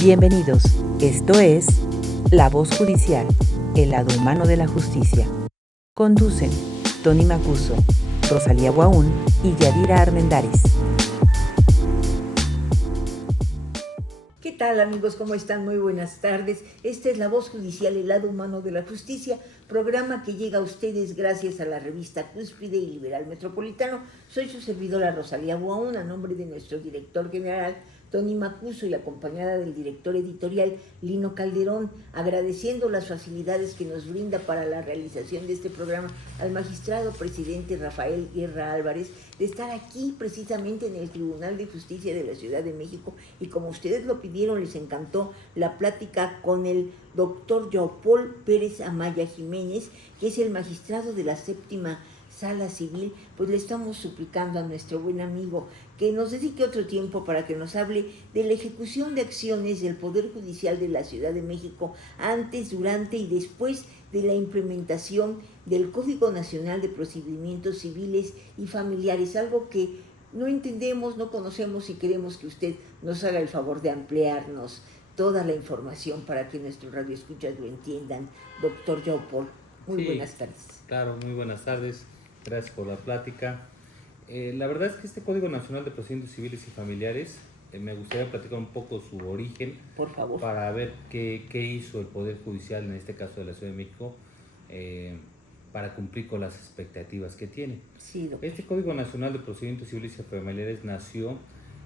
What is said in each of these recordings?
Bienvenidos, esto es La Voz Judicial, el lado humano de la justicia. Conducen Tony Macuso, Rosalía Guaún y Yadira Armendáriz. ¿Qué tal, amigos? ¿Cómo están? Muy buenas tardes. Esta es La Voz Judicial, el lado humano de la justicia, programa que llega a ustedes gracias a la revista Cúspide y Liberal Metropolitano. Soy su servidora Rosalía Guaún, a nombre de nuestro director general Tony Macuso y acompañada del director editorial Lino Calderón, agradeciendo las facilidades que nos brinda para la realización de este programa al magistrado presidente Rafael Guerra Álvarez, de estar aquí precisamente en el Tribunal de Justicia de la Ciudad de México. Y como ustedes lo pidieron, les encantó la plática con el doctor Jean-Paul Pérez Amaya Jiménez, que es el magistrado de la séptima Sala Civil. Pues le estamos suplicando a nuestro buen amigo que nos dedique otro tiempo para que nos hable de la ejecución de acciones del Poder Judicial de la Ciudad de México antes, durante y después de la implementación del Código Nacional de Procedimientos Civiles y Familiares, algo que no entendemos, no conocemos y queremos que usted nos haga el favor de ampliarnos toda la información para que nuestros radioescuchas lo entiendan. Doctor Jean-Paul, muy buenas tardes. Claro, muy buenas tardes. Gracias por la plática. La verdad es que este Código Nacional de Procedimientos Civiles y Familiares, me gustaría platicar un poco su origen. Por favor. Para ver qué hizo el Poder Judicial, en este caso de la Ciudad de México, para cumplir con las expectativas que tiene. Sí, doctor. Este Código Nacional de Procedimientos Civiles y Familiares nació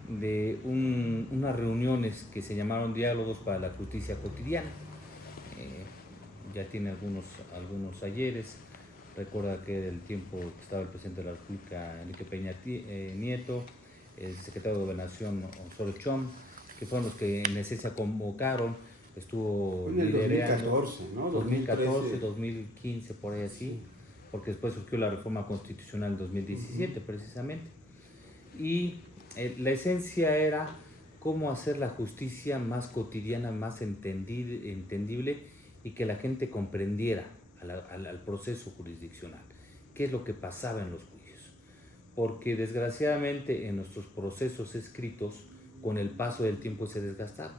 de unas reuniones que se llamaron Diálogos para la Justicia Cotidiana. Ya tiene algunos ayeres. Recuerda que del tiempo que estaba el presidente de la República, Enrique Peña Nieto, el secretario de Gobernación, Osorio Chong, que fueron los que en esencia convocaron, estuvo liderando 2014, ¿no? 2014, 2015, por ahí así, sí. Porque después surgió la reforma constitucional en 2017, precisamente. Y la esencia era cómo hacer la justicia más cotidiana, más entendible y que la gente comprendiera al proceso jurisdiccional, qué es lo que pasaba en los juicios, porque desgraciadamente en nuestros procesos escritos con el paso del tiempo se desgastaron.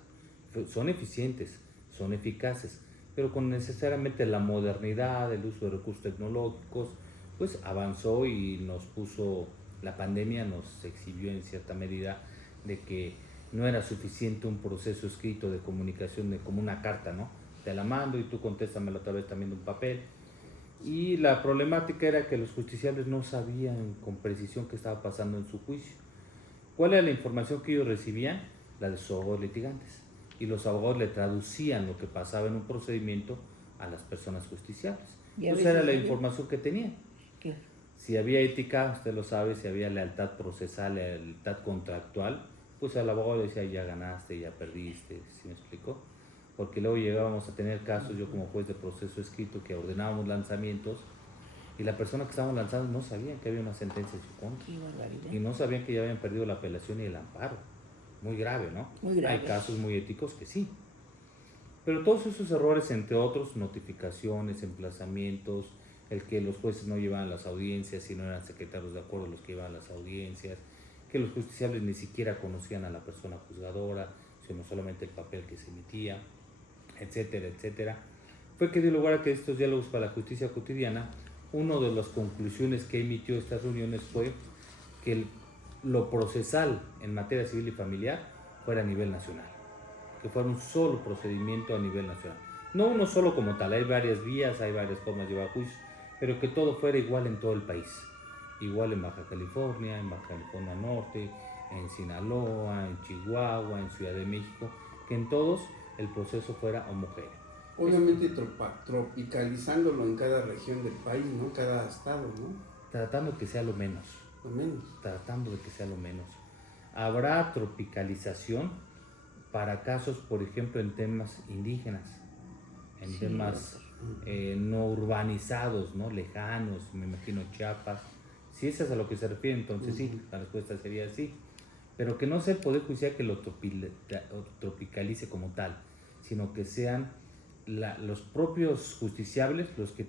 Son eficientes, son eficaces, pero con necesariamente la modernidad, el uso de recursos tecnológicos, pues avanzó y nos puso, la pandemia nos exhibió en cierta medida de que no era suficiente un proceso escrito de comunicación como una carta, ¿no? Te la mando y tú contéstamelo otra vez también de un papel. Y la problemática era que los justiciables no sabían con precisión qué estaba pasando en su juicio. ¿Cuál era la información que ellos recibían? La de sus abogados litigantes. Y los abogados le traducían lo que pasaba en un procedimiento a las personas justiciables. Esa era la información que tenían. Claro. Si había ética, usted lo sabe, si había lealtad procesal, lealtad contractual, pues al abogado le decía, ya ganaste, ya perdiste, ¿sí me explicó? Porque luego llegábamos a tener casos, yo como juez de proceso escrito, que ordenábamos lanzamientos y la persona que estábamos lanzando no sabía que había una sentencia en su contra. Qué barbaridad. Y no sabían que ya habían perdido la apelación y el amparo. Muy grave, ¿no? Muy grave. Hay casos muy éticos que sí. Pero todos esos errores, entre otros, notificaciones, emplazamientos, el que los jueces no llevaban las audiencias y no eran secretarios de acuerdo los que llevaban las audiencias, que los justiciables ni siquiera conocían a la persona juzgadora, sino solamente el papel que se emitía, etcétera, etcétera, fue que dio lugar a que estos diálogos para la justicia cotidiana, una de las conclusiones que emitió estas reuniones fue que lo procesal en materia civil y familiar fuera a nivel nacional, que fuera un solo procedimiento a nivel nacional, no uno solo como tal, hay varias vías, hay varias formas de llevar juicio, pero que todo fuera igual en todo el país, igual en Baja California, en Baja California Norte, en Sinaloa, en Chihuahua, en Ciudad de México, que en todos el proceso fuera homogéneo. Obviamente tropicalizándolo en cada región del país, ¿no? Cada estado, ¿no? Tratando que sea lo menos. Lo menos. Tratando de que sea lo menos. Habrá tropicalización para casos, por ejemplo, en temas indígenas, en temas no urbanizados, ¿no? Lejanos, me imagino Chiapas. Si eso es a lo que se refiere, entonces sí, la respuesta sería sí. Pero que no sea el Poder Judicial que lo tropicalice como tal, sino que sean los propios justiciables los que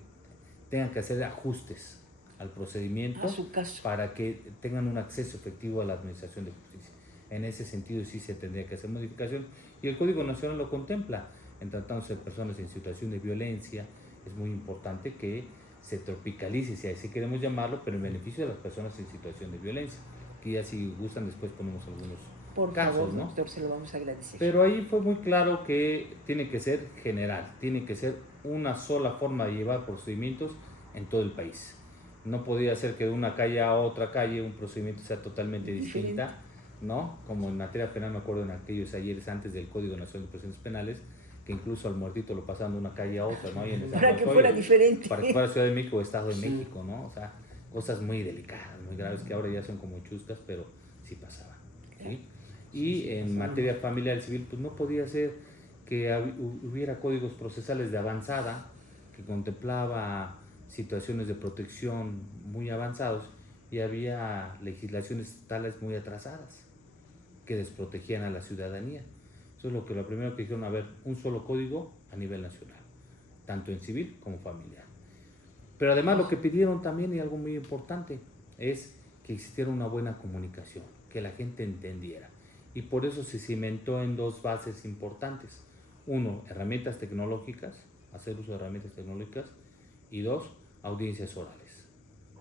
tengan que hacer ajustes al procedimiento a su caso, para que tengan un acceso efectivo a la administración de justicia. En ese sentido sí se tendría que hacer modificación y el Código Nacional lo contempla. En tratándose de personas en situación de violencia, es muy importante que se tropicalice, si así queremos llamarlo, pero en beneficio de las personas en situación de violencia. Que ya si gustan después ponemos algunos Por casos, favor, ¿no? doctor, se lo vamos a agradecer. Pero ahí fue muy claro que tiene que ser general, tiene que ser una sola forma de llevar procedimientos en todo el país. No podía ser que de una calle a otra calle un procedimiento sea totalmente distinta, ¿no? Como en materia penal, me acuerdo en aquellos ayeres antes del Código Nacional de Procedimientos Penales, que incluso al muertito lo pasaban de una calle a otra, ¿no? Y en el Para que fuera diferente. Para que fuera Ciudad de México o Estado de México, ¿no? O sea, cosas muy delicadas, muy graves, que ahora ya son como chuscas, pero sí pasaban, ¿sí? Y en materia familiar civil, pues no podía ser que hubiera códigos procesales de avanzada que contemplaba situaciones de protección muy avanzados y había legislaciones estatales muy atrasadas que desprotegían a la ciudadanía. Eso es lo primero que dijeron, a ver, un solo código a nivel nacional, tanto en civil como familiar. Pero además lo que pidieron también, y algo muy importante, es que existiera una buena comunicación, que la gente entendiera. Y por eso se cimentó en dos bases importantes. Uno, herramientas tecnológicas, hacer uso de herramientas tecnológicas, y dos, audiencias orales,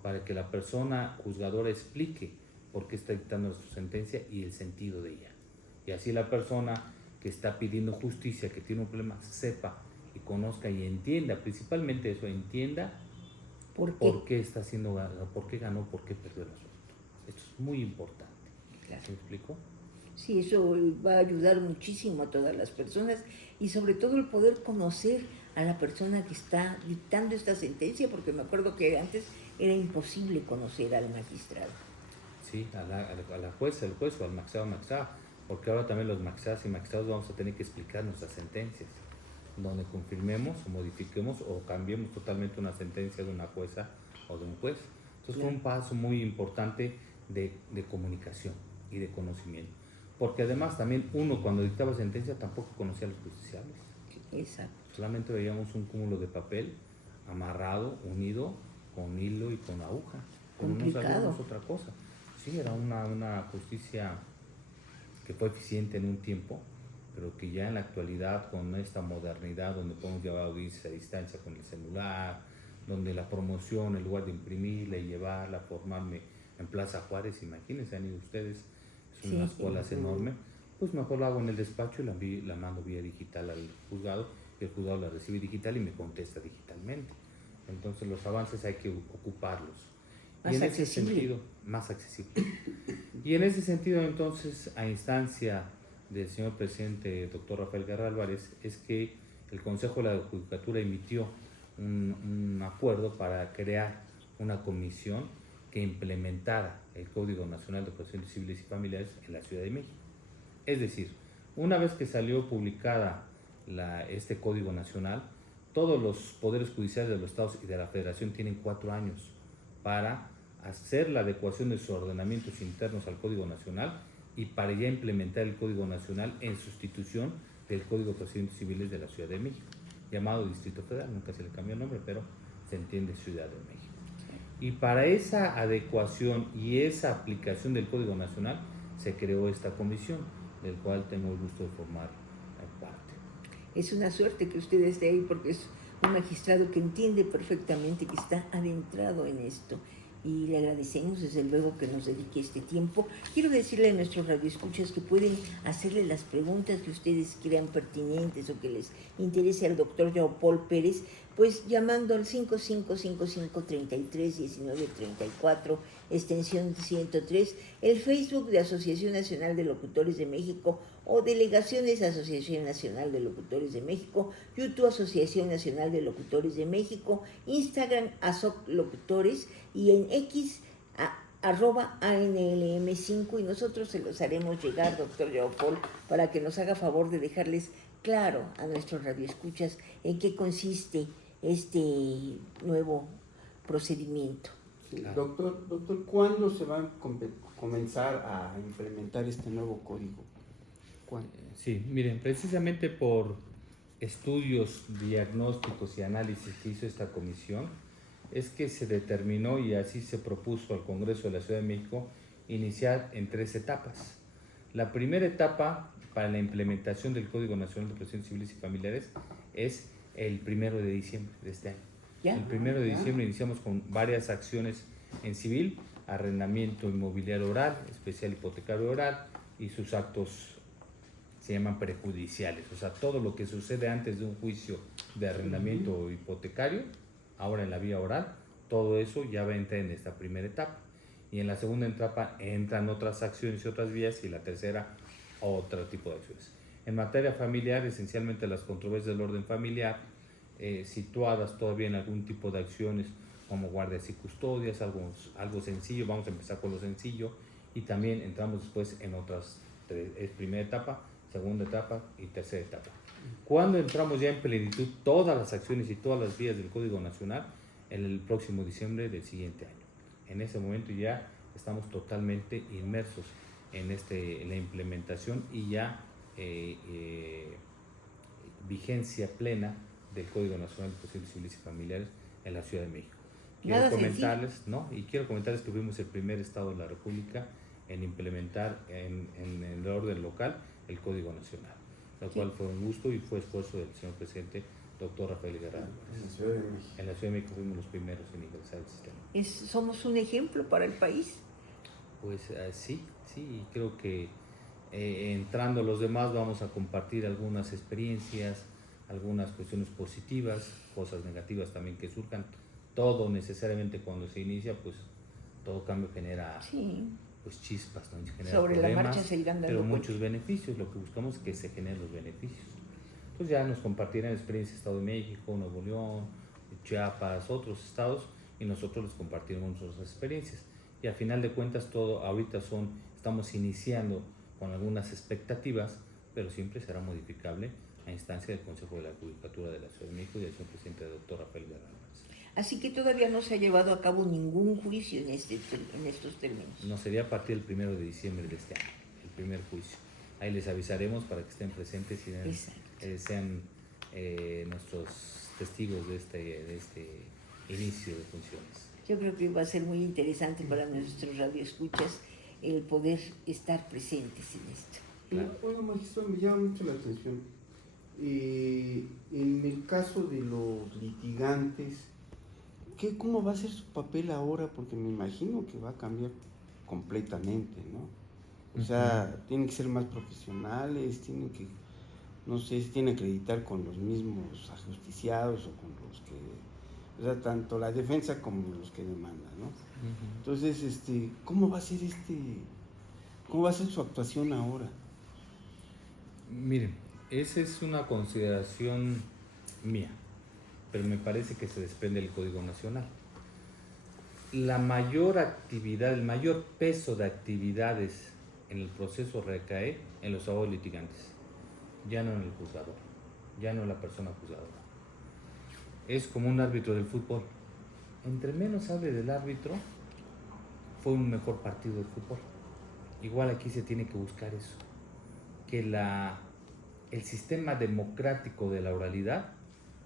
para que la persona juzgadora explique por qué está dictando su sentencia y el sentido de ella. Y así la persona que está pidiendo justicia, que tiene un problema, sepa y conozca y entienda, principalmente eso, entienda por qué está haciendo, por qué ganó, por qué perdió el asunto. Esto es muy importante. Claro. ¿Me explico? Sí, eso va a ayudar muchísimo a todas las personas y sobre todo el poder conocer a la persona que está dictando esta sentencia, porque me acuerdo que antes era imposible conocer al magistrado. Sí, a la jueza, el juez o al maxado, porque ahora también los maxadas y magistrados vamos a tener que explicar nuestras sentencias, donde confirmemos o modifiquemos o cambiemos totalmente una sentencia de una jueza o de un juez. Entonces fue un paso muy importante de comunicación y de conocimiento, porque además también uno cuando dictaba sentencia tampoco conocía a los justiciables. Exacto. Solamente veíamos un cúmulo de papel amarrado, unido con hilo y con aguja, pero no sabíamos otra cosa. Sí, era una justicia que fue eficiente en un tiempo, pero que ya en la actualidad, con esta modernidad donde podemos llevar audiencias a distancia con el celular, donde la promoción, en lugar de imprimirla y llevarla, formarme en Plaza Juárez, imagínense, han ido ustedes, es unas colas enormes, pues mejor lo hago en el despacho y la mando vía digital al juzgado, y el juzgado la recibe digital y me contesta digitalmente. Entonces los avances hay que ocuparlos. Más accesible. Más accesible. Y en ese sentido, entonces, a instancia del señor presidente, doctor Rafael Guerra Álvarez, es que el Consejo de la Judicatura emitió un acuerdo para crear una comisión que implementara el Código Nacional de Procedimientos Civiles y Familiares en la Ciudad de México. Es decir, una vez que salió publicada este Código Nacional, todos los poderes judiciales de los estados y de la federación tienen 4 años para hacer la adecuación de sus ordenamientos internos al Código Nacional y para ya implementar el Código Nacional en sustitución del Código de Procedimientos Civiles de la Ciudad de México, llamado Distrito Federal, nunca se le cambió el nombre, pero se entiende Ciudad de México. Y para esa adecuación y esa aplicación del Código Nacional se creó esta comisión, del cual tengo el gusto de formar parte. Es una suerte que usted esté ahí porque es un magistrado que entiende perfectamente, que está adentrado en esto. Y le agradecemos desde luego que nos dedique este tiempo. Quiero decirle a nuestros radioescuchas que pueden hacerle las preguntas que ustedes crean pertinentes o que les interese al doctor Leopold Pérez, pues llamando al 5555-331934, extensión 103, el Facebook de Asociación Nacional de Locutores de México o Delegaciones Asociación Nacional de Locutores de México, YouTube Asociación Nacional de Locutores de México, Instagram ASOC Locutores y en X @ANLM5, y nosotros se los haremos llegar, doctor Leopold, para que nos haga favor de dejarles claro a nuestros radioescuchas en qué consiste este nuevo procedimiento. Claro. Doctor, ¿cuándo se va a comenzar a implementar este nuevo código? ¿Cuándo? Sí, miren, precisamente por estudios, diagnósticos y análisis que hizo esta comisión, es que se determinó y así se propuso al Congreso de la Ciudad de México iniciar en 3 etapas. La primera etapa para la implementación del Código Nacional de Procedimientos Civiles y Familiares es el 1 de diciembre de este año. ¿Ya? El 1 de diciembre iniciamos con varias acciones en civil, arrendamiento inmobiliario oral, especial hipotecario oral y sus actos se llaman prejudiciales, o sea, todo lo que sucede antes de un juicio de arrendamiento hipotecario, ahora en la vía oral, todo eso ya va a entrar en esta primera etapa. Y en la segunda etapa entran otras acciones y otras vías, y la tercera, otro tipo de acciones. En materia familiar, esencialmente las controversias del orden familiar, situadas todavía en algún tipo de acciones como guardias y custodias, algo sencillo, vamos a empezar con lo sencillo, y también entramos después en otras tres, es primera etapa, segunda etapa y tercera etapa. Cuando entramos ya en plenitud todas las acciones y todas las vías del Código Nacional, en el próximo diciembre del siguiente año. En ese momento ya estamos totalmente inmersos en la implementación y ya vigencia plena del Código Nacional de Procedimientos Civiles y Familiares en la Ciudad de México. Quiero comentarles que fuimos el primer estado de la República en implementar en el orden local el Código Nacional, lo cual fue un gusto y fue esfuerzo del señor presidente, doctor Rafael Guerra. En la Ciudad de México. En la Ciudad de México fuimos los primeros en ingresar al sistema. ¿Somos un ejemplo para el país? Pues sí, y creo que entrando los demás vamos a compartir algunas experiencias, algunas cuestiones positivas, cosas negativas también que surjan. Todo necesariamente cuando se inicia, pues todo cambio genera pues chispas, ¿no? Genera sobre problemas, la marcha se irán dando pero cuenta. muchos beneficios. Lo que buscamos es que se generen los beneficios. Entonces ya nos compartirán experiencias Estado de México, Nuevo León, Chiapas, otros estados, y nosotros les compartiremos nuestras experiencias. Y al final de cuentas todo ahorita estamos iniciando con algunas expectativas, pero siempre será modificable a instancia del Consejo de la Judicatura de la Ciudad de México y del señor presidente doctor Rafael Guerra. Así que todavía no se ha llevado a cabo ningún juicio en estos términos. No, sería a partir del 1 de diciembre de este año, el primer juicio. Ahí les avisaremos para que estén presentes y sean nuestros testigos de este inicio de funciones. Yo creo que va a ser muy interesante para nuestros radioescuchas el poder estar presentes en esto. Claro. Bueno, magistrado, me llama mucho la atención. En el caso de los litigantes, ¿cómo va a ser su papel ahora? Porque me imagino que va a cambiar completamente, ¿no? O sea, tienen que ser más profesionales, tienen que, no sé, si tienen que acreditar con los mismos ajusticiados o con los que, o sea, tanto la defensa como los que demandan, ¿no? Entonces, ¿cómo va a ser su actuación ahora? Miren, esa es una consideración mía, pero me parece que se desprende del Código Nacional. La mayor actividad, el mayor peso de actividades en el proceso recae en los abogados litigantes, ya no en el juzgador, ya no en la persona juzgadora. Es como un árbitro del fútbol. Entre menos hable del árbitro, fue un mejor partido de fútbol. Igual aquí se tiene que buscar eso, que el sistema democrático de la oralidad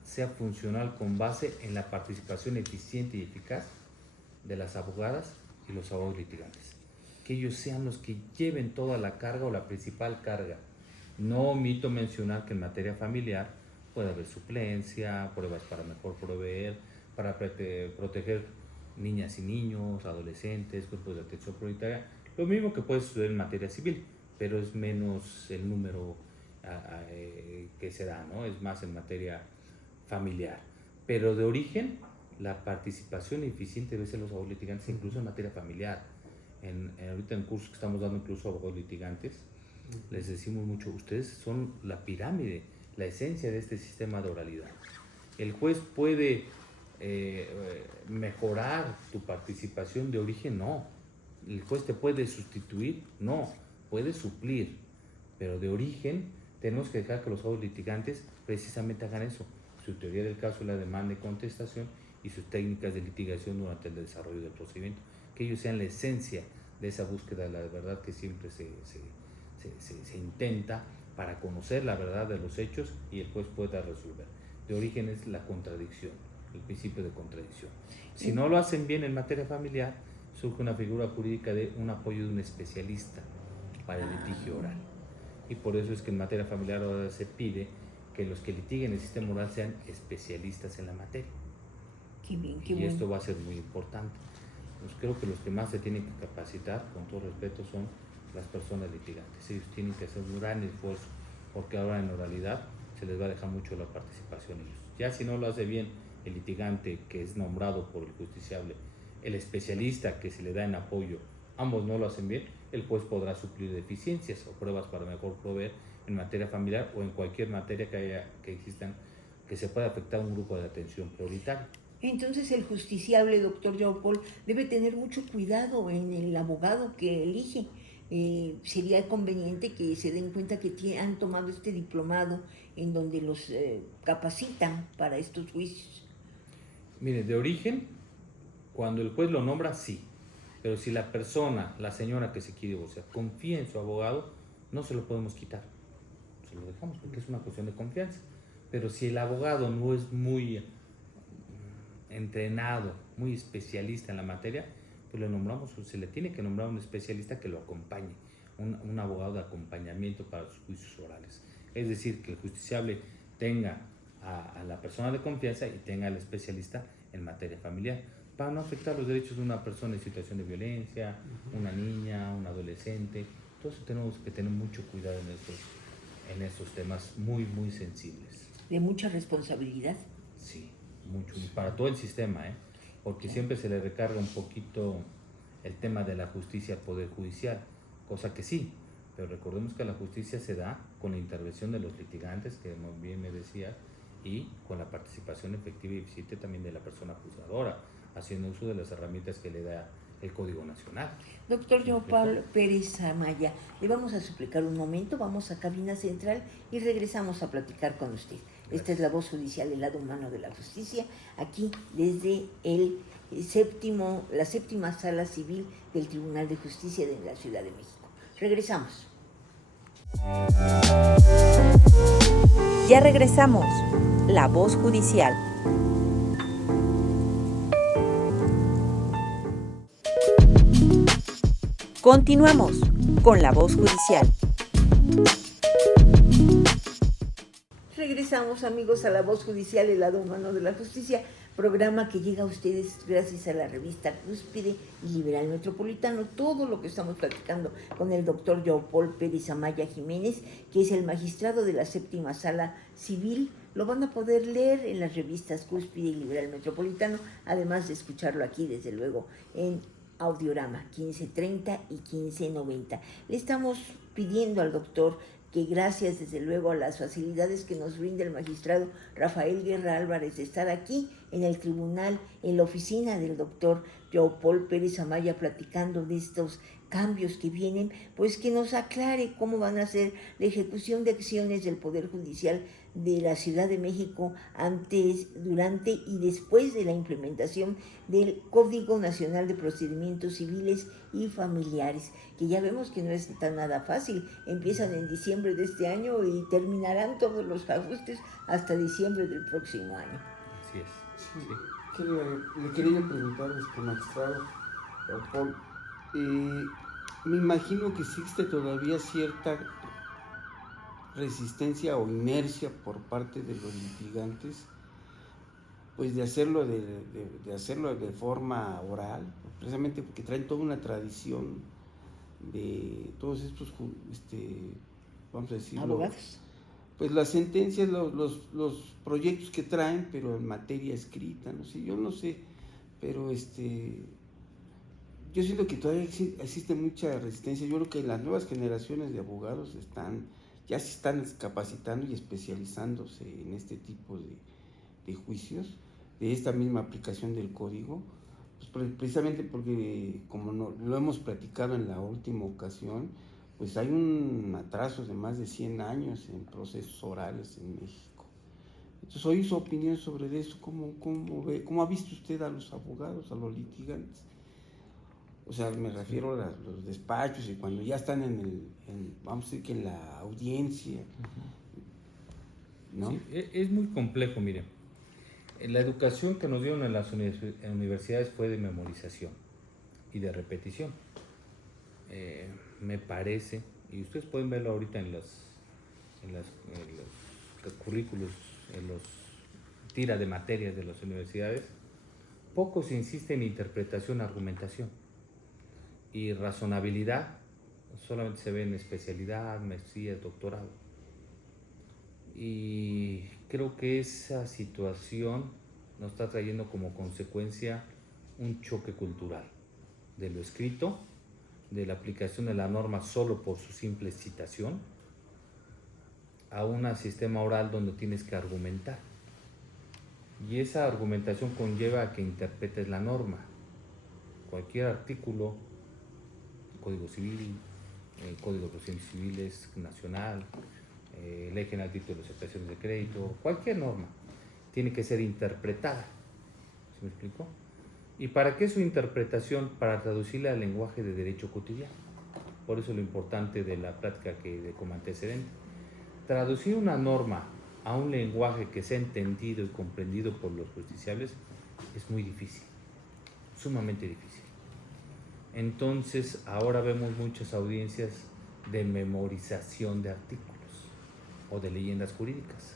sea funcional con base en la participación eficiente y eficaz de las abogadas y los abogados litigantes. Que ellos sean los que lleven toda la carga o la principal carga. No omito mencionar que en materia familiar puede haber suplencia, pruebas para mejor proveer, para proteger niñas y niños, adolescentes, grupos de atención prioritaria. Lo mismo que puede suceder en materia civil, pero es menos el número que se da, ¿no? Es más en materia familiar. Pero de origen, la participación eficiente debe ser los abogados litigantes, incluso en materia familiar. Ahorita en el curso que estamos dando incluso a abogados litigantes, les decimos mucho, ustedes son la pirámide, la esencia de este sistema de oralidad. El juez puede mejorar tu participación de origen, no. El juez te puede sustituir, no. Puede suplir, pero de origen tenemos que dejar que los abogados litigantes precisamente hagan eso, su teoría del caso, la demanda y contestación y sus técnicas de litigación durante el desarrollo del procedimiento, que ellos sean la esencia de esa búsqueda de la verdad que siempre se intenta para conocer la verdad de los hechos y el juez pueda resolver. De origen es la contradicción, el principio de contradicción. Si no lo hacen bien en materia familiar, surge una figura jurídica de un apoyo de un especialista para el litigio oral. Y por eso es que en materia familiar ahora se pide que los que litiguen el sistema oral sean especialistas en la materia. Qué bien, qué Y bueno. esto va a ser muy importante. Pues creo que los que más se tienen que capacitar, con todo respeto, son las personas litigantes. Ellos tienen que hacer un gran esfuerzo, porque ahora en oralidad se les va a dejar mucho la participación ellos. Ya si no lo hace bien el litigante que es nombrado por el justiciable, el especialista que se le da en apoyo, ambos no lo hacen bien, el juez podrá suplir deficiencias o pruebas para mejor proveer en materia familiar o en cualquier materia que existan, que se pueda afectar a un grupo de atención prioritaria. Entonces el justiciable, doctor Leopold, debe tener mucho cuidado en el abogado que elige. Sería conveniente que se den cuenta que han tomado este diplomado en donde los capacitan para estos juicios. Mire, de origen, cuando el juez lo nombra, sí. Pero si la persona, la señora que se quiere divorciar, confía en su abogado, no se lo podemos quitar. Se lo dejamos porque es una cuestión de confianza. Pero si el abogado no es muy entrenado, muy especialista en la materia, pues le nombramos, se le tiene que nombrar un especialista que lo acompañe, un abogado de acompañamiento para los juicios orales. Es decir, que el justiciable tenga a la persona de confianza y tenga al especialista en materia familiar, para no afectar los derechos de una persona en situación de violencia, una niña, un adolescente. Entonces tenemos que tener mucho cuidado en estos temas muy, muy sensibles. De mucha responsabilidad. Sí, mucho, y para todo el sistema, porque siempre se le recarga un poquito el tema de la justicia al Poder Judicial, cosa que sí, pero recordemos que la justicia se da con la intervención de los litigantes, que muy bien me decía, y con la participación efectiva y eficiente también de la persona juzgadora, haciendo uso de las herramientas que le da el Código Nacional. Doctor Leopold Pérez Amaya, le vamos a suplicar un momento, vamos a cabina central y regresamos a platicar con usted. Gracias. Esta es la voz judicial del lado humano de la justicia, aquí desde la séptima sala civil del Tribunal de Justicia de la Ciudad de México. Regresamos. Ya regresamos. La voz judicial. Continuamos con la voz judicial. Regresamos, amigos, a la voz judicial, el lado humano de la justicia, programa que llega a ustedes gracias a la revista Cúspide y Liberal Metropolitano. Todo lo que estamos platicando con el doctor Leopold Pérez Amaya Jiménez, que es el magistrado de la séptima sala civil, lo van a poder leer en las revistas Cúspide y Liberal Metropolitano, además de escucharlo aquí, desde luego, en Audiorama 1530 y 1590. Le estamos pidiendo al doctor que gracias desde luego a las facilidades que nos brinda el magistrado Rafael Guerra Álvarez de estar aquí en el tribunal, en la oficina del doctor Leopold Pérez Amaya, platicando de estos cambios que vienen, pues que nos aclare cómo van a ser la ejecución de acciones del Poder Judicial de la Ciudad de México antes, durante y después de la implementación del Código Nacional de Procedimientos Civiles y Familiares, que ya vemos que no es tan nada fácil. Empiezan en diciembre de este año y terminarán todos los ajustes hasta diciembre del próximo año. Así es. Sí. Le quería preguntar, magistrado Leopold, me imagino que existe todavía cierta resistencia o inercia por parte de los litigantes, pues de hacerlo de forma oral, precisamente porque traen toda una tradición de todos estos, vamos a decirlo, ¿Abogados? pues las sentencias, los proyectos que traen, pero en materia escrita, no sé, yo no sé, pero yo siento que todavía existe mucha resistencia. Yo creo que las nuevas generaciones de abogados ya se están capacitando y especializándose en este tipo de juicios, de esta misma aplicación del código, pues precisamente porque, como lo hemos platicado en la última ocasión, pues hay un atraso de más de 100 años en procesos orales en México. Entonces, oí su opinión sobre eso. ¿Cómo ha visto usted a los abogados, a los litigantes? O sea, me refiero a los despachos y cuando ya están vamos a decir que en la audiencia, ¿no? Sí, es muy complejo, mire. La educación que nos dieron en las universidades fue de memorización y de repetición. Me parece, y ustedes pueden verlo ahorita en los currículos, en los tiras de materias de las universidades, poco se insiste en interpretación, argumentación, y razonabilidad solamente se ve en especialidad, maestría, doctorado. Y creo que esa situación nos está trayendo como consecuencia un choque cultural de lo escrito, de la aplicación de la norma solo por su simple citación, a un sistema oral donde tienes que argumentar. Y esa argumentación conlleva a que interpretes la norma. Cualquier artículo, Código Civil, el Código de Procedimientos Civiles Nacional, Ley General de Títulos y Operaciones de Crédito, cualquier norma tiene que ser interpretada. ¿Sí me explico? ¿Y para qué su interpretación? Para traducirla al lenguaje de derecho cotidiano. Por eso lo importante de la práctica que como antecedente. Traducir una norma a un lenguaje que sea entendido y comprendido por los justiciables es muy difícil, sumamente difícil. Entonces ahora vemos muchas audiencias de memorización de artículos o de leyendas jurídicas,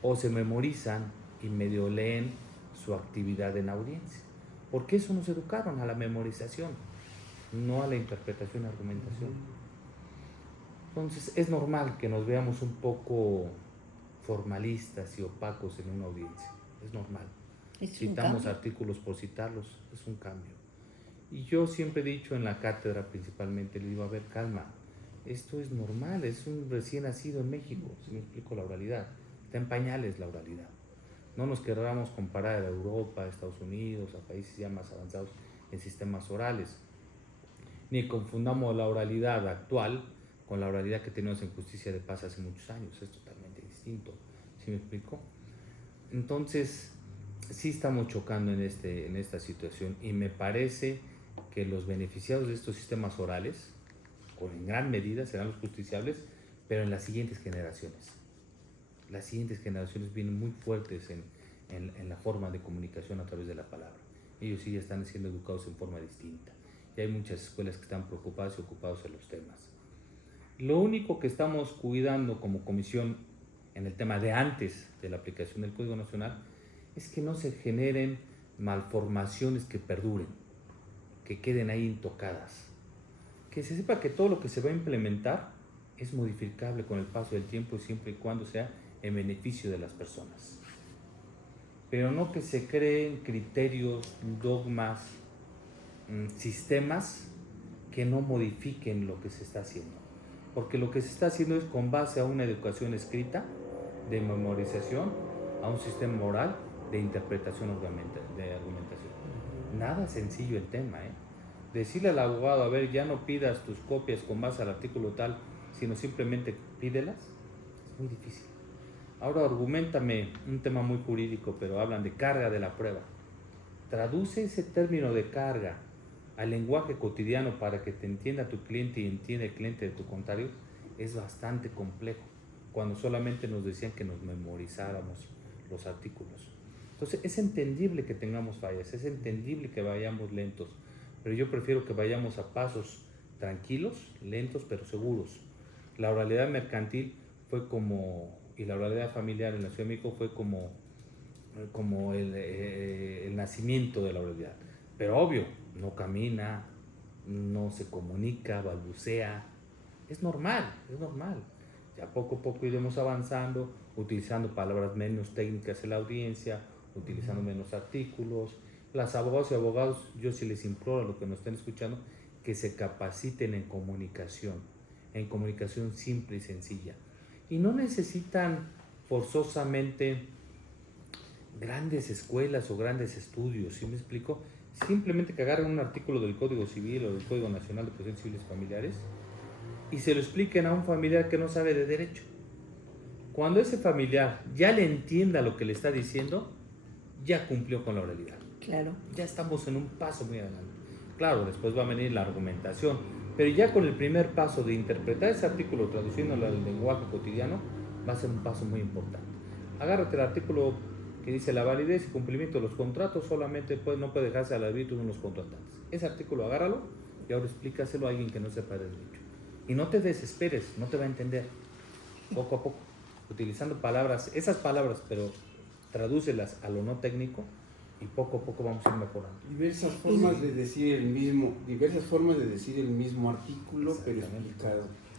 o se memorizan y medio leen su actividad en audiencia. ¿Por qué eso nos educaron? A la memorización, no a la interpretación y argumentación. Entonces es normal que nos veamos un poco formalistas y opacos en una audiencia, es normal. Citamos artículos por citarlos, es un cambio. Y yo siempre he dicho en la cátedra principalmente, le digo, a ver, calma, esto es normal, es un recién nacido en México, si me explico la oralidad, está en pañales la oralidad. No nos querramos comparar a Europa, a Estados Unidos, a países ya más avanzados en sistemas orales, ni confundamos la oralidad actual con la oralidad que tenemos en justicia de paz hace muchos años, es totalmente distinto, ¿sí me explico? Entonces, sí estamos chocando en esta situación, y me parece que los beneficiados de estos sistemas orales, en gran medida, serán los justiciables, pero en las siguientes generaciones. Las siguientes generaciones vienen muy fuertes en la forma de comunicación a través de la palabra. Ellos sí ya están siendo educados en forma distinta. Y hay muchas escuelas que están preocupadas y ocupados en los temas. Lo único que estamos cuidando como comisión en el tema de antes de la aplicación del Código Nacional es que no se generen malformaciones que perduren, que queden ahí intocadas. Que se sepa que todo lo que se va a implementar es modificable con el paso del tiempo, siempre y cuando sea en beneficio de las personas. Pero no que se creen criterios, dogmas, sistemas que no modifiquen lo que se está haciendo. Porque lo que se está haciendo es con base a una educación escrita, de memorización, a un sistema oral de interpretación de argumentación. Nada sencillo el tema, ¿eh? Decirle al abogado, a ver, ya no pidas tus copias con base al artículo tal, sino simplemente pídelas, es muy difícil. Ahora argumentame un tema muy jurídico, pero hablan de carga de la prueba. Traduce ese término de carga al lenguaje cotidiano para que te entienda tu cliente y entienda el cliente de tu contrario. Es bastante complejo, cuando solamente nos decían que nos memorizáramos los artículos. Entonces es entendible que tengamos fallas, es entendible que vayamos lentos, pero yo prefiero que vayamos a pasos tranquilos, lentos, pero seguros. La oralidad mercantil fue como, y la oralidad familiar en la Ciudad de México fue como el nacimiento de la oralidad. Pero obvio, no camina, no se comunica, balbucea. Es normal, es normal. Ya poco a poco iremos avanzando, utilizando palabras menos técnicas en la audiencia, utilizando menos artículos. Las abogadas y abogados, yo sí les imploro a los que nos estén escuchando, que se capaciten en comunicación simple y sencilla. Y no necesitan forzosamente grandes escuelas o grandes estudios, ¿sí me explico? Simplemente que agarren un artículo del Código Civil o del Código Nacional de Procedimientos Civiles Familiares y se lo expliquen a un familiar que no sabe de derecho. Cuando ese familiar ya le entienda lo que le está diciendo, ya cumplió con la oralidad. Claro. Ya estamos en un paso muy adelante. Claro, después va a venir la argumentación, pero ya con el primer paso de interpretar ese artículo, traduciéndolo al lenguaje cotidiano, va a ser un paso muy importante. Agárrate el artículo que dice la validez y cumplimiento de los contratos solamente no puede dejarse al arbitrio de los contratantes. Ese artículo agárralo y ahora explícaselo a alguien que no sepa de derecho. Y no te desesperes, no te va a entender. Poco a poco, utilizando palabras, esas palabras, pero tradúcelas a lo no técnico y poco a poco vamos a ir mejorando. Diversas formas de decir el mismo artículo, pero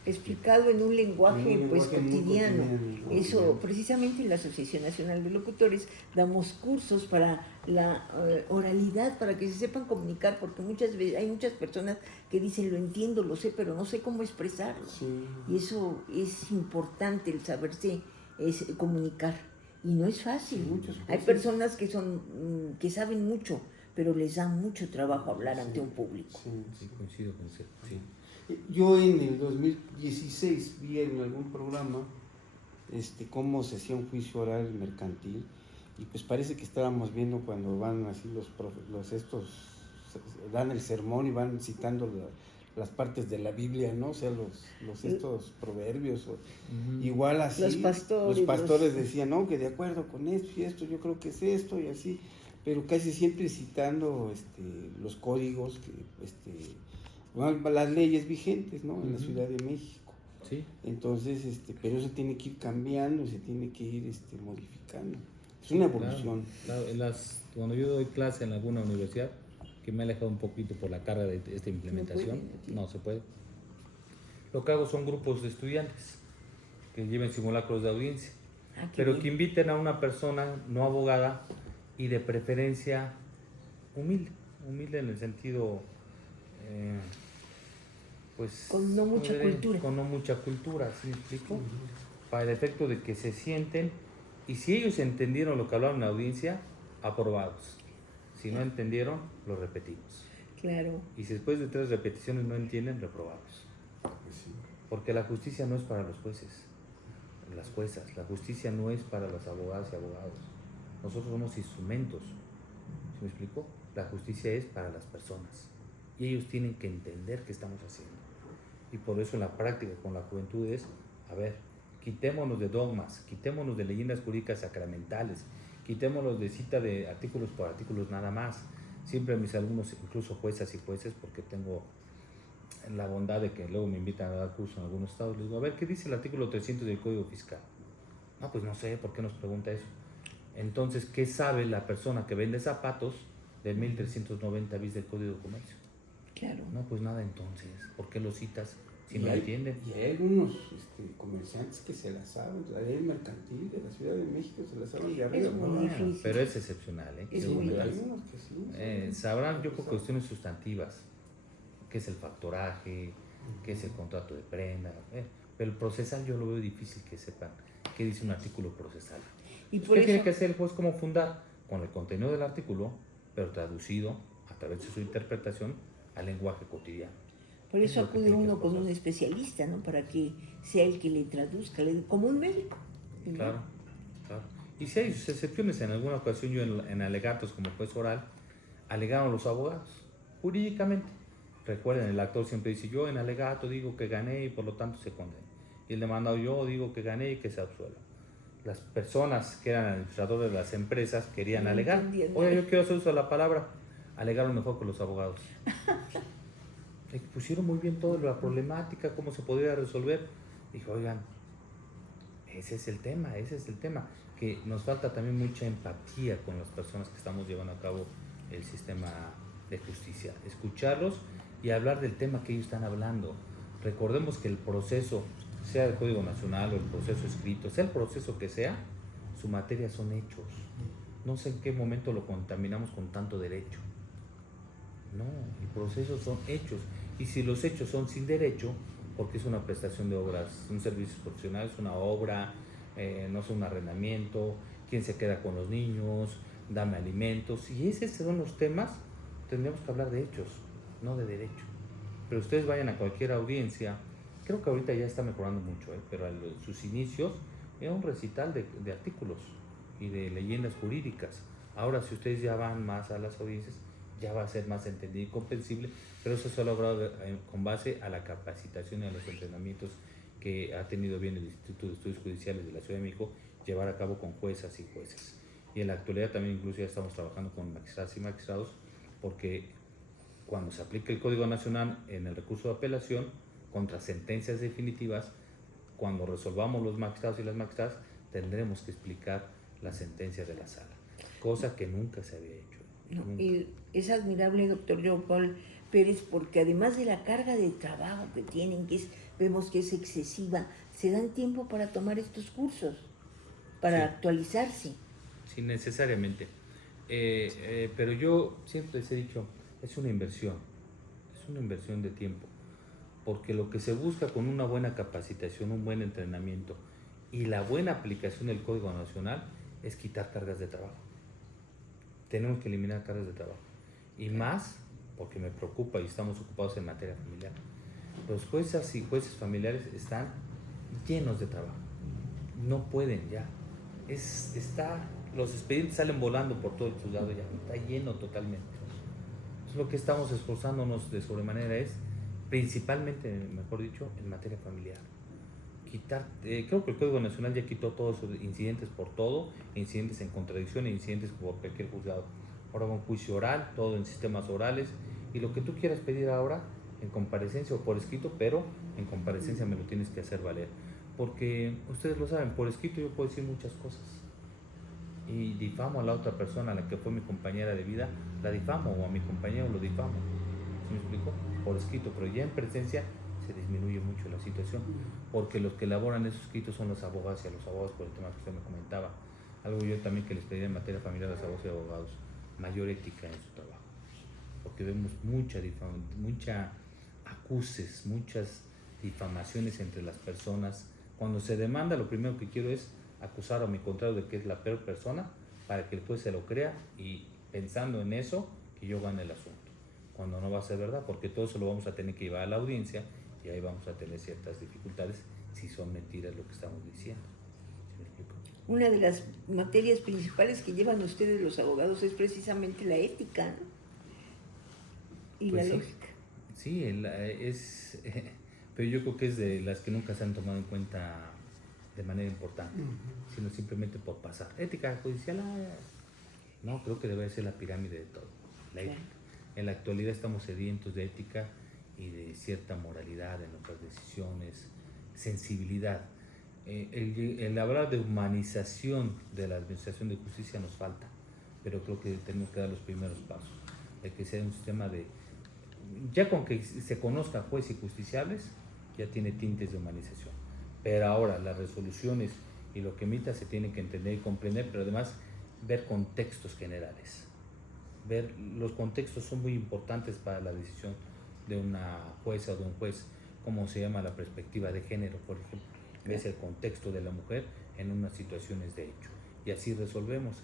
explicado en un lenguaje pues muy cotidiano. Eso, cotidiano. precisamente en la Asociación Nacional de Locutores damos cursos para la oralidad, para que se sepan comunicar, porque muchas veces hay muchas personas que dicen lo entiendo, lo sé, pero no sé cómo expresarlo. Sí. Y eso es importante, el saberse comunicar. Y no es fácil. Muchas Hay cosas. personas que saben mucho, pero les da mucho trabajo hablar ante un público. Sí, coincido con usted. Sí. Yo en el 2016 vi en algún programa cómo se hacía un juicio oral mercantil, y pues parece que estábamos viendo cuando van así estos dan el sermón y van citando las partes de la Biblia, ¿no? O sea, estos proverbios, igual así. Los pastores decían, no, que de acuerdo con esto y esto, yo creo que es esto y así, pero casi siempre citando los códigos las leyes vigentes, ¿no? En la Ciudad de México. Sí. Entonces, pero eso tiene que ir cambiando, se tiene que ir modificando. Es una evolución. Claro. Cuando yo doy clase en alguna universidad, que me he alejado un poquito por la carga de esta implementación, no se puede. Lo que hago son grupos de estudiantes que lleven simulacros de audiencia, pero que inviten a una persona no abogada y de preferencia humilde en el sentido... pues con no mucha cultura. Con no mucha cultura, ¿sí me explico? Para el efecto de que se sienten, y si ellos entendieron lo que hablaron en la audiencia, aprobados. Si no entendieron, lo repetimos. Claro. Y si después de 3 repeticiones no entienden, reprobados. Porque la justicia no es para los jueces, las juezas. La justicia no es para los abogados y abogados. Nosotros somos instrumentos. ¿Sí me explico? La justicia es para las personas. Y ellos tienen que entender qué estamos haciendo. Y por eso en la práctica con la juventud es, a ver, quitémonos de dogmas, quitémonos de leyendas jurídicas sacramentales, quitémonos de cita de artículos por artículos nada más. Siempre a mis alumnos, incluso juezas y jueces, porque tengo la bondad de que luego me invitan a dar curso en algunos estados, les digo, a ver, ¿qué dice el artículo 300 del Código Fiscal? No, pues no sé, ¿por qué nos pregunta eso? Entonces, ¿qué sabe la persona que vende zapatos del 1390 bis del Código de Comercio? Claro. No, pues nada, entonces, ¿por qué lo citas si no entienden? Y hay algunos comerciantes que se la saben, la ley mercantil de la Ciudad de México se la saben de arriba. Es muy difícil. Pero es excepcional, ¿eh? Es muy Hay difícil. algunos que sí. Sabrán, yo, por cuestiones sustantivas, qué es el factoraje, qué es el contrato de prenda, pero el procesal yo lo veo difícil que sepan qué dice un artículo procesal. Y por ¿Qué eso, tiene que hacer el juez? Como fundar con el contenido del artículo, pero traducido a través de su interpretación al lenguaje cotidiano. por eso Es lo que acude tiene que uno con pasar. un especialista, ¿no? Para que sea el que le traduzca, como un médico. ¿no? Claro. Y si hay sus excepciones, en alguna ocasión yo en alegatos como juez oral, alegaron los abogados, jurídicamente. Recuerden, el actor siempre dice, yo en alegato digo que gané y por lo tanto se condena. Y el demandado, yo digo que gané y que se absuelva. Las personas que eran administradores de las empresas querían No alegar. entendían Oye, nada. yo quiero hacer uso de la palabra. Alegaron mejor que los abogados. Pusieron muy bien toda la problemática, cómo se podría resolver. Dijo, oigan, ese es el tema, que nos falta también mucha empatía con las personas que estamos llevando a cabo el sistema de justicia. Escucharlos y hablar del tema que ellos están hablando. Recordemos que el proceso, sea el Código Nacional o el proceso escrito, sea el proceso que sea, su materia son hechos. No sé en qué momento lo contaminamos con tanto derecho. No, el proceso son hechos. Y si los hechos son sin derecho, porque es una prestación de obras, un servicio profesional, es una obra, no es un arrendamiento, quién se queda con los niños, dame alimentos, y esos son los temas, tendríamos que hablar de hechos, no de derecho. Pero ustedes vayan a cualquier audiencia, creo que ahorita ya está mejorando mucho, pero en sus inicios era un recital de artículos y de leyendas jurídicas. Ahora, si ustedes ya van más a las audiencias, ya va a ser más entendido y comprensible, pero eso se ha logrado con base a la capacitación y a los entrenamientos que ha tenido bien el Instituto de Estudios Judiciales de la Ciudad de México llevar a cabo con juezas y jueces. Y en la actualidad también incluso ya estamos trabajando con magistradas y magistrados, porque cuando se aplica el Código Nacional en el recurso de apelación, contra sentencias definitivas, cuando resolvamos los magistrados y las magistradas, tendremos que explicar la sentencia de la sala, cosa que nunca se había hecho. No, Nunca. y es admirable, doctor João Paulo Pérez, porque además de la carga de trabajo que tienen, vemos que es excesiva, se dan tiempo para tomar estos cursos, para Sí. actualizarse. Sí, necesariamente. Pero yo siempre les he dicho, es una inversión de tiempo, porque lo que se busca con una buena capacitación, un buen entrenamiento y la buena aplicación del Código Nacional es quitar cargas de trabajo. Tenemos que eliminar cargas de trabajo. Y más, porque me preocupa y estamos ocupados en materia familiar. Los jueces y jueces familiares están llenos de trabajo. No pueden ya. Los expedientes salen volando por todo el juzgado ya. Está lleno totalmente. Entonces, lo que estamos esforzándonos de sobremanera es, principalmente, mejor dicho, en materia familiar. Creo que el Código Nacional ya quitó todos esos incidentes por todo, incidentes en contradicción e incidentes por cualquier juzgado. Ahora va un juicio oral, todo en sistemas orales, y lo que tú quieras pedir ahora en comparecencia o por escrito, pero en comparecencia me lo tienes que hacer valer. Porque ustedes lo saben, por escrito yo puedo decir muchas cosas. Y difamo a la otra persona, a la que fue mi compañera de vida, la difamo, o a mi compañero lo difamo. ¿Sí me explico? Por escrito, pero ya en presencia se disminuye mucho la situación, porque los que elaboran esos escritos son los abogados y a los abogados, por el tema que usted me comentaba. Algo yo también que les pediría en materia familiar a los abogados y abogados, mayor ética en su trabajo, porque vemos mucha acuses, muchas difamaciones entre las personas. Cuando se demanda, lo primero que quiero es acusar a mi contrario de que es la peor persona, para que el juez se lo crea y pensando en eso, que yo gane el asunto, cuando no va a ser verdad, porque todo eso lo vamos a tener que llevar a la audiencia y ahí vamos a tener ciertas dificultades si son mentiras lo que estamos diciendo. ¿Sí me explico? Una de las materias principales que llevan ustedes los abogados es precisamente la ética, ¿no? Y Pues la sí, lógica. Sí, pero yo creo que es de las que nunca se han tomado en cuenta de manera importante, sino simplemente por pasar. Ética judicial, no, creo que debe ser la pirámide de todo, la ética. En la actualidad estamos sedientos de ética y de cierta moralidad en nuestras decisiones, sensibilidad. El hablar de humanización de la administración de justicia nos falta, pero creo que tenemos que dar los primeros pasos, de que sea un sistema ya con que se conozca jueces y justiciables, ya tiene tintes de humanización, pero ahora las resoluciones y lo que emita se tiene que entender y comprender, pero además ver contextos generales. Los contextos son muy importantes para la decisión de una jueza o de un juez, como se llama la perspectiva de género, por ejemplo. Ves el contexto de la mujer en unas situaciones de hecho, y así resolvemos.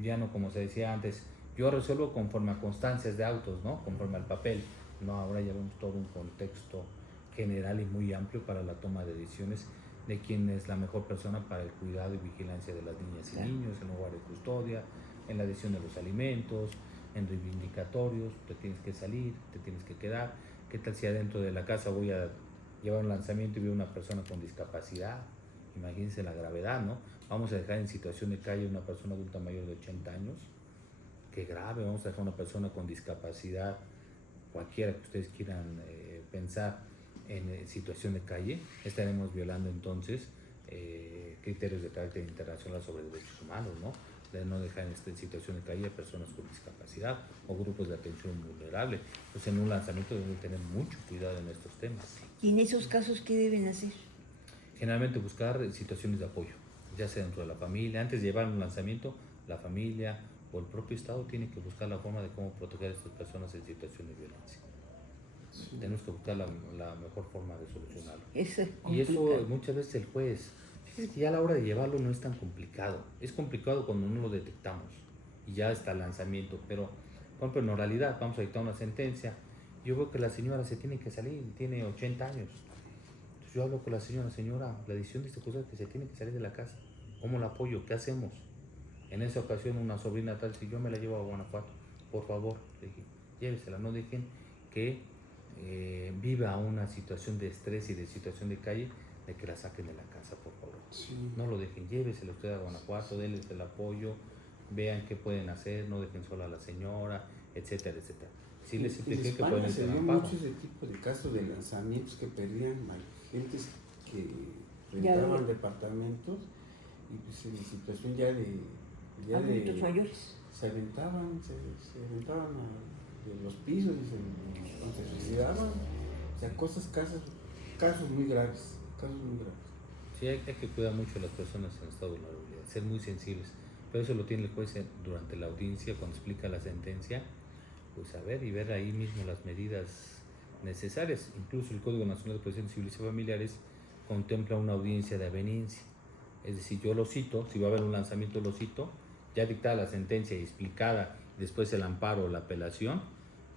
Ya no como se decía antes, yo resuelvo conforme a constancias de autos, ¿no? Conforme al papel. No, ahora ya vemos todo un contexto general y muy amplio para la toma de decisiones de quién es la mejor persona para el cuidado y vigilancia de las niñas y niños, en lugar de custodia, en la decisión de los alimentos, en reivindicatorios, te tienes que salir, te tienes que quedar. ¿Qué tal si adentro de la casa voy a llevar un lanzamiento y veo una persona con discapacidad? Imagínense la gravedad, ¿no? Vamos a dejar en situación de calle una persona adulta mayor de 80 años. Qué grave, vamos a dejar una persona con discapacidad, cualquiera que ustedes quieran pensar en situación de calle. Estaremos violando entonces criterios de carácter internacional sobre derechos humanos, ¿no? De no dejar en situación de calle a personas con discapacidad o grupos de atención vulnerable. Pues en un lanzamiento deben tener mucho cuidado en estos temas. ¿Y en esos casos qué deben hacer? Generalmente buscar situaciones de apoyo, ya sea dentro de la familia. Antes de llevar un lanzamiento, la familia o el propio Estado tiene que buscar la forma de cómo proteger a estas personas en situación de violencia. Sí. Tenemos que buscar la mejor forma de solucionarlo. Y eso muchas veces el juez, fíjese que ya a la hora de llevarlo no es tan complicado. Es complicado cuando no lo detectamos y ya está el lanzamiento, pero por ejemplo en oralidad vamos a dictar una sentencia. Yo veo que la señora se tiene que salir, tiene 80 años. Entonces yo hablo con la señora, la decisión de esta cosa es que se tiene que salir de la casa. ¿Cómo la apoyo? ¿Qué hacemos? En esa ocasión una sobrina tal, si yo me la llevo a Guanajuato, por favor, le dije, llévesela, no dejen que viva una situación de estrés y de situación de calle, de que la saquen de la casa, por favor. Sí. No lo dejen, llévesela usted a Guanajuato, denles el apoyo, vean qué pueden hacer, no dejen sola a la señora, etcétera, etcétera. sí les En expliqué que España pueden se ser dio amparo. mucho ese tipo de casos de lanzamientos que perdían gentes que Ya rentaban de- departamentos y pues en situación Adultos mayores. se aventaban de los pisos y se suicidaban. O sea, casos muy graves, Sí, hay que cuidar mucho a las personas en estado de vulnerabilidad, ser muy sensibles. Pero eso lo tiene el juez durante la audiencia, cuando explica la sentencia, pues saber y ver ahí mismo las medidas necesarias. Incluso el Código Nacional de Protección Civil y Familiares contempla una audiencia de aveniencia. Es decir, yo lo cito, si va a haber un lanzamiento lo cito, ya dictada la sentencia y explicada, después el amparo o la apelación,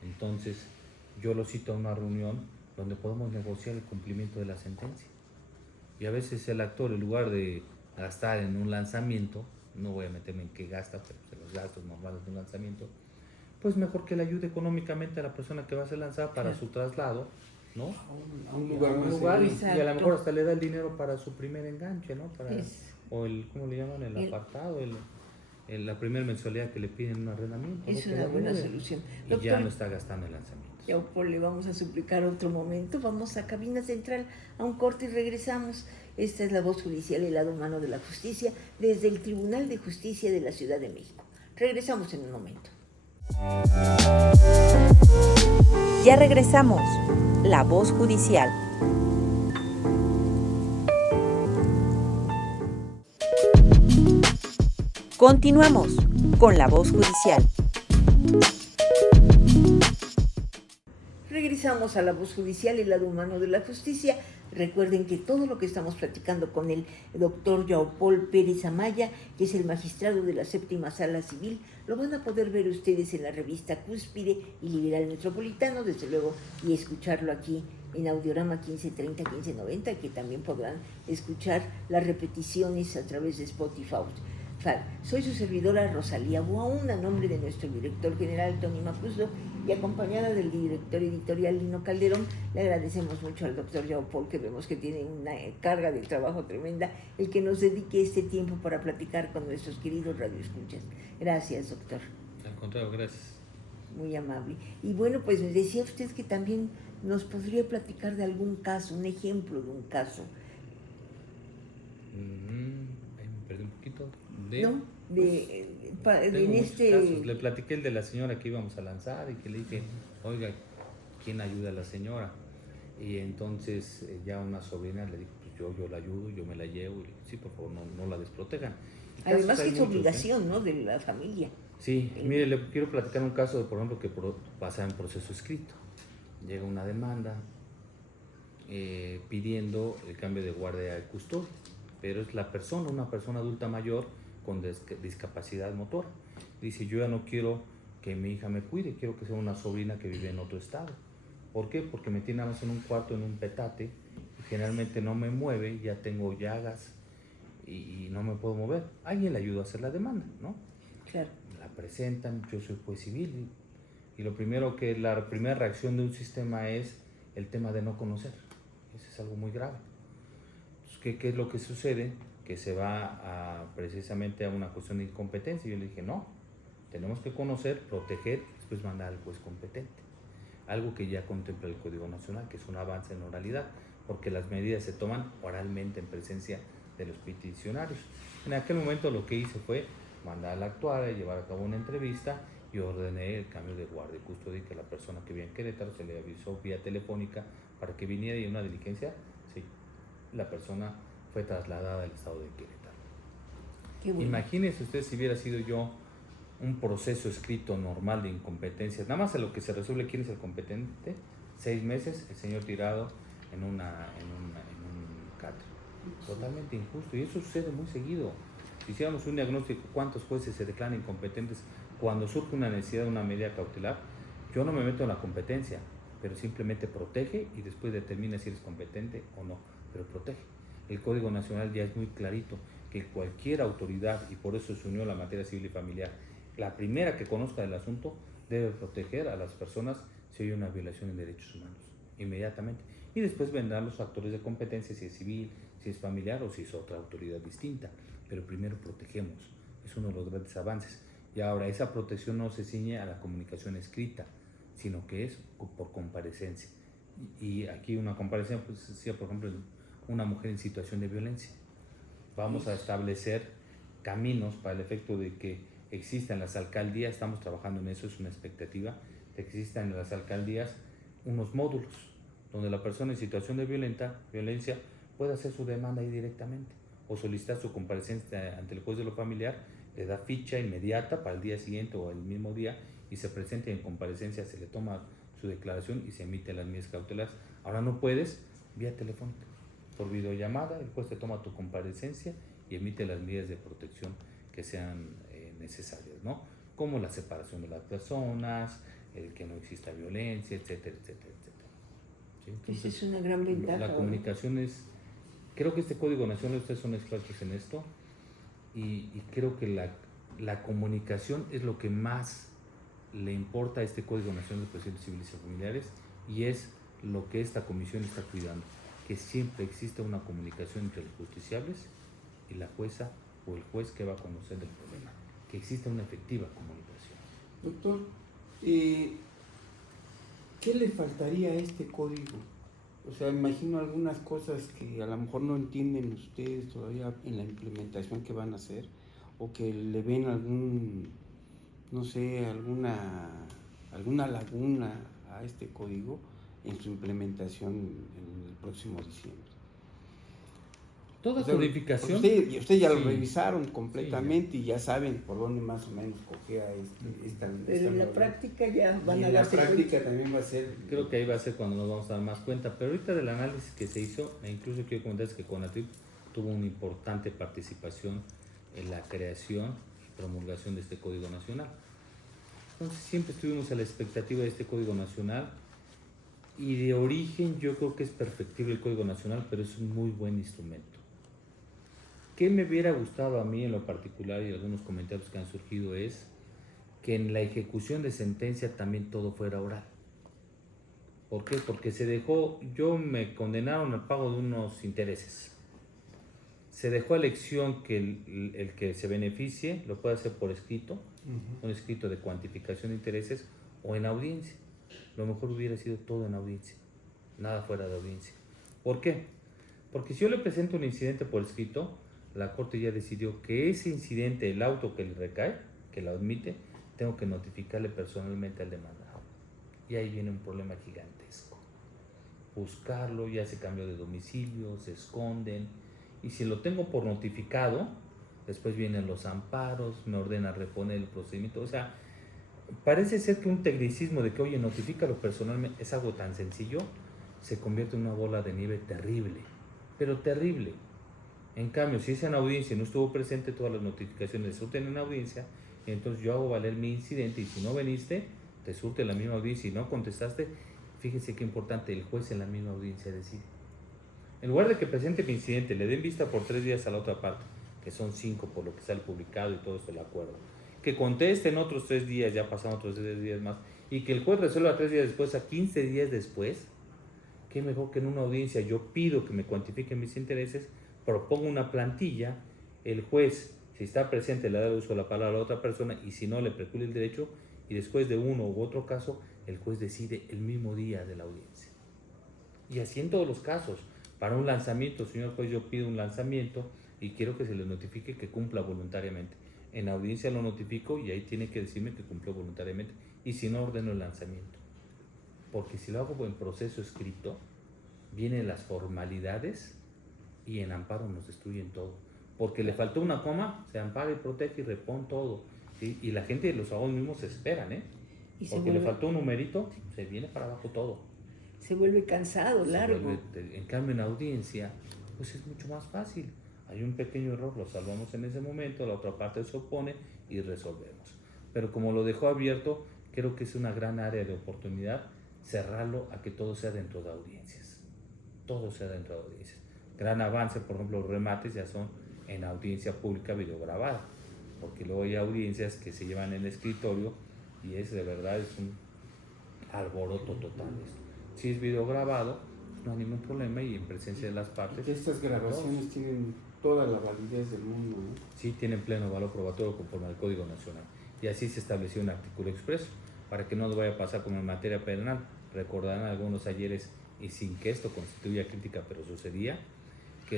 entonces yo lo cito a una reunión donde podemos negociar el cumplimiento de la sentencia. Y a veces el actor, en lugar de gastar en un lanzamiento, no voy a meterme en qué gasta, pero en los gastos normales de un lanzamiento, pues mejor que le ayude económicamente a la persona que va a ser lanzada para su traslado, ¿no? A un lugar más y seguro. a lo mejor hasta le da el dinero para su primer enganche, ¿no? Es- O el, ¿cómo le llaman? El apartado, la primera mensualidad que le piden un arrendamiento. Es ¿no? Que una le buena ayude. solución. Y ya Doctor, no está gastando en lanzamientos. ya por le vamos a suplicar otro momento. Vamos a cabina central a un corte y regresamos. Esta es la voz judicial, el lado humano de la justicia, desde el Tribunal de Justicia de la Ciudad de México. Regresamos en un momento. Ya regresamos. La voz judicial. Continuamos con la voz judicial. Regresamos a la voz judicial, el lado humano de la justicia. Recuerden que todo lo que estamos platicando con el doctor Yaupol Pérez Amaya, que es el magistrado de la séptima sala civil, lo van a poder ver ustedes en la revista Cúspide y Liberal Metropolitano, desde luego, y escucharlo aquí en Audiorama 1530-1590, que también podrán escuchar las repeticiones a través de Spotify. Soy su servidora Rosalía Buaún, a nombre de nuestro director general Tony Macuso y acompañada del director editorial Lino Calderón. Le agradecemos mucho al doctor Yaupol, que vemos que tiene una carga de trabajo tremenda, el que nos dedique este tiempo para platicar con nuestros queridos radioescuchas. Gracias, doctor. Al contrario, gracias. Muy amable. Y bueno, pues me decía usted que también nos podría platicar de algún caso, un ejemplo de un caso. Ahí me perdí un poquito. ¿No? Tengo En muchos este... casos. Le platiqué el de la señora que íbamos a lanzar y que le dije, oiga, ¿quién ayuda a la señora? Y entonces ya una sobrina le dijo, pues yo la ayudo, yo me la llevo. Y le dije, sí, por favor, no la desprotejan. Y Además casos que hay es muchos, obligación, ¿no?, de la familia. Sí, mire, le quiero platicar un caso, por ejemplo, que pasa en proceso escrito. Llega una demanda pidiendo el cambio de guardia de custodia, pero es la persona, una persona adulta mayor con discapacidad motora. Dice, yo ya no quiero que mi hija me cuide, quiero que sea una sobrina que vive en otro estado. ¿Por qué? Porque me tiene nada más en un cuarto, en un petate, y generalmente no me mueve, ya tengo llagas y no me puedo mover. Alguien le ayudó a hacer la demanda, ¿no? Claro. La presentan, yo soy juez civil, y la primera reacción de un sistema es el tema de no conocer. Eso es algo muy grave. Entonces, ¿qué es lo que sucede? Que se va precisamente a una cuestión de incompetencia. Yo le dije, no, tenemos que conocer, proteger, después mandar al juez competente. Algo que ya contempla el Código Nacional, que es un avance en oralidad, porque las medidas se toman oralmente en presencia de los peticionarios. En aquel momento lo que hice fue mandar a la actuaria, llevar a cabo una entrevista y ordené el cambio de guardia y custodia, que la persona que vivía en Querétaro se le avisó vía telefónica para que viniera, y en una diligencia, sí, la persona fue trasladada al estado de Querétaro. Qué bueno. Imagínese usted si hubiera sido yo un proceso escrito normal de incompetencias, nada más a lo que se resuelve quién es el competente, 6 meses, el señor tirado en un catre. Totalmente injusto, y eso sucede muy seguido. Si hiciéramos un diagnóstico, ¿cuántos jueces se declaran incompetentes cuando surge una necesidad de una medida cautelar? Yo no me meto en la competencia, pero simplemente protege y después determina si eres competente o no, pero protege. El Código Nacional ya es muy clarito, que cualquier autoridad, y por eso se unió la materia civil y familiar, la primera que conozca del asunto debe proteger a las personas si hay una violación en derechos humanos, inmediatamente. Y después vendrán los factores de competencia, si es civil, si es familiar o si es otra autoridad distinta. Pero primero protegemos, es uno de los grandes avances. Y ahora esa protección no se ciñe a la comunicación escrita, sino que es por comparecencia. Y aquí una comparecencia, pues decía, por ejemplo, una mujer en situación de violencia. Vamos a establecer caminos para el efecto de que existan las alcaldías, estamos trabajando en eso, es una expectativa, de que existan en las alcaldías unos módulos donde la persona en situación de violencia pueda hacer su demanda ahí directamente o solicitar su comparecencia ante el juez de lo familiar, le da ficha inmediata para el día siguiente o el mismo día y se presenta en comparecencia, se le toma su declaración y se emite las medidas cautelares. Ahora no puedes, vía telefónica, por videollamada, el juez te toma tu comparecencia y emite las medidas de protección que sean necesarias, ¿no? Como la separación de las personas, el que no exista violencia, etcétera, etcétera, etcétera. ¿Sí? Entonces, esa es una gran ventaja. la comunicación es, creo que este Código Nacional, ustedes son expertos en esto, y creo que la comunicación es lo que más le importa a este Código Nacional de Procedimientos Civiles y Familiares, y es lo que esta comisión está cuidando, que siempre exista una comunicación entre los justiciables y la jueza o el juez que va a conocer el problema, que exista una efectiva comunicación. Doctor, ¿qué le faltaría a este código? O sea, imagino algunas cosas que a lo mejor no entienden ustedes todavía en la implementación que van a hacer, o que le ven no sé, alguna laguna a este código en su implementación en el próximo diciembre. Toda O sea, codificación. Ustedes ya lo Sí, revisaron completamente y ya saben por dónde más o menos cogea esta Pero en la norma. práctica ya van Y a en la darse práctica cuenta. también va a ser. Creo que ahí va a ser cuando nos vamos a dar más cuenta, pero ahorita del análisis que se hizo, e incluso quiero comentarles que CONATRIP tuvo una importante participación en la creación y promulgación de este Código Nacional. Entonces siempre estuvimos a la expectativa de este Código Nacional, y de origen yo creo que es perfectible el Código Nacional, pero es un muy buen instrumento. ¿Qué me hubiera gustado a mí en lo particular, y algunos comentarios que han surgido, es que en la ejecución de sentencia también todo fuera oral? ¿Por qué? Porque me condenaron al pago de unos intereses. Se dejó a elección que el que se beneficie lo puede hacer por escrito, un escrito de cuantificación de intereses, o en audiencia. Lo mejor hubiera sido todo en audiencia, nada fuera de audiencia. ¿Por qué? Porque si yo le presento un incidente por escrito, la Corte ya decidió que ese incidente, el auto que le recae, que lo admite, tengo que notificarle personalmente al demandado. Y ahí viene un problema gigantesco. Buscarlo, ya se cambió de domicilio, se esconden, y si lo tengo por notificado, después vienen los amparos, me ordena reponer el procedimiento. O sea, parece ser que un tecnicismo de que, oye, notifícalo personalmente, es algo tan sencillo, se convierte en una bola de nieve terrible, pero terrible. En cambio, si es en audiencia y no estuvo presente, todas las notificaciones se surten en audiencia, y entonces yo hago valer mi incidente, y si no viniste, te surte la misma audiencia, y no contestaste, fíjense qué importante, el juez en la misma audiencia decide. En lugar de que presente mi incidente, le den vista por 3 días a la otra parte, que son 5 por lo que sale publicado y todo esto el acuerdo, que conteste en otros 3 días, ya pasaron otros 3 días más, y que el juez resuelva 3 días después, a 15 días después, qué mejor que en una audiencia yo pido que me cuantifiquen mis intereses, propongo una plantilla, el juez, si está presente, le da el uso de la palabra a la otra persona, y si no, le precluye el derecho, y después de uno u otro caso, el juez decide el mismo día de la audiencia. Y así en todos los casos. Para un lanzamiento, señor juez, yo pido un lanzamiento y quiero que se le notifique que cumpla voluntariamente. En audiencia lo notifico y ahí tiene que decirme que cumplió voluntariamente, y si no, ordeno el lanzamiento. Porque si lo hago en proceso escrito, vienen las formalidades y en amparo nos destruyen todo. Porque le faltó una coma, se ampara y protege y repone todo. ¿Sí? Y la gente, los abogados mismos se esperan, porque le faltó un numerito, se viene para abajo todo. Se vuelve cansado, largo. En cambio, en audiencia, pues es mucho más fácil. Hay un pequeño error, lo salvamos en ese momento, la otra parte se opone y resolvemos. Pero como lo dejó abierto, creo que es una gran área de oportunidad cerrarlo a que todo sea dentro de audiencias. Todo sea dentro de audiencias. Gran avance, por ejemplo, los remates ya son en audiencia pública videograbada, porque luego hay audiencias que se llevan en el escritorio y es de verdad es un alboroto total esto. Si es videograbado, no hay ningún problema, y en presencia de las partes. Estas grabaciones tienen toda la validez del mundo, ¿no? Sí, tienen pleno valor probatorio conforme al Código Nacional. Y así se estableció un artículo expreso. para que no nos vaya a pasar como en materia penal. Recordarán algunos ayeres, y sin que esto constituya crítica, pero sucedía, que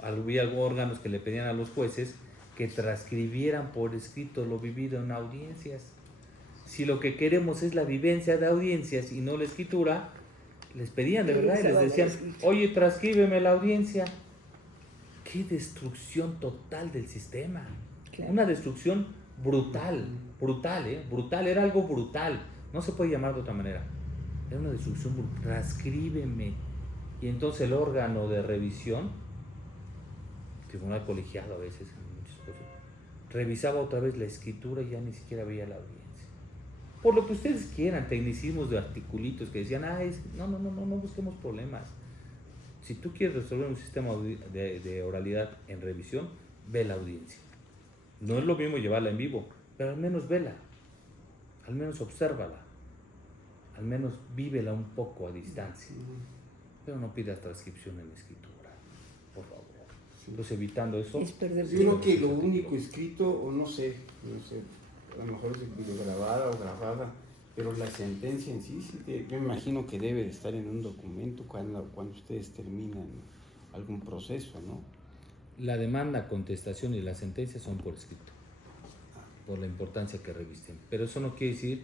había órganos que le pedían a los jueces que transcribieran por escrito lo vivido en audiencias. Si lo que queremos es la vivencia de audiencias y no la escritura, les pedían de verdad y les decían, oye, transcríbeme la audiencia. ¡Qué destrucción total del sistema! Claro. Una destrucción brutal, brutal, era algo brutal, no se puede llamar de otra manera. Era una destrucción brutal, transcríbeme. Y entonces el órgano de revisión, tribunal colegiado a veces, en muchas cosas, revisaba otra vez la escritura y ya ni siquiera veía la audiencia. Por lo que ustedes quieran, tecnicismos de articulitos que decían, no busquemos problemas. Si tú quieres resolver un sistema de oralidad en revisión, ve la audiencia. No es lo mismo llevarla en vivo, pero al menos vela, al menos obsérvala, al menos vívela un poco a distancia. Pero no pidas transcripción en escritura, por favor. Entonces, evitando eso. Yo creo que lo único escrito, o no sé, a lo mejor es grabada o grabada, pero la sentencia en sí, yo imagino que debe de estar en un documento cuando ustedes terminan algún proceso, ¿no? La demanda, contestación y la sentencia son por escrito, por la importancia que revisten. Pero eso no quiere decir